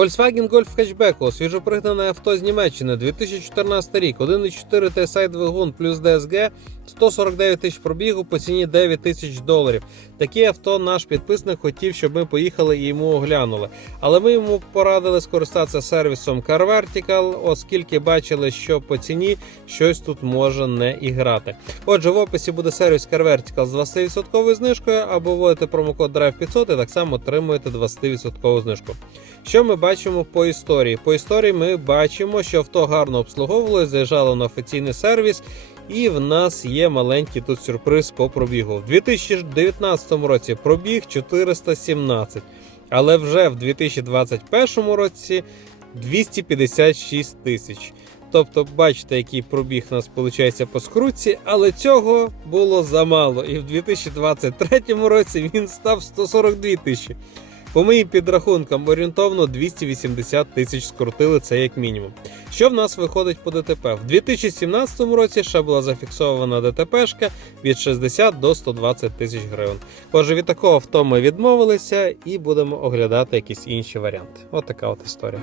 Volkswagen Golf Hatchback, свіжопригнане авто з Німеччини, 2014 рік, 1,4 TSI двигун плюс DSG, 149 тисяч пробігу по ціні 9 тисяч доларів. Таке авто наш підписник хотів, щоб ми поїхали і йому оглянули. Але ми йому порадили скористатися сервісом Car Vertical, оскільки бачили, що по ціні щось тут може не іграти. Отже, в описі буде сервіс Car Vertical з 20% знижкою, або вводите промокод Drive 500 і так само отримуєте 20% знижку. Що ми бачимо по історії? По історії ми бачимо, що авто гарно обслуговувалось, заїжджало на офіційний сервіс, і в нас є маленький тут сюрприз по пробігу. В 2019 році пробіг 417, але вже в 2021 році 256 тисяч. Тобто, бачите, який пробіг у нас виходить по скрутці, але цього було замало. І в 2023 році він став 142 тисячі. По моїм підрахункам, орієнтовно 280 тисяч скрутили це як мінімум. Що в нас виходить по ДТП? В 2017 році ще була зафіксована ДТПшка від 60 до 120 тисяч гривень. Отже, від такого авто ми відмовилися і будемо оглядати якісь інші варіанти. От така от історія.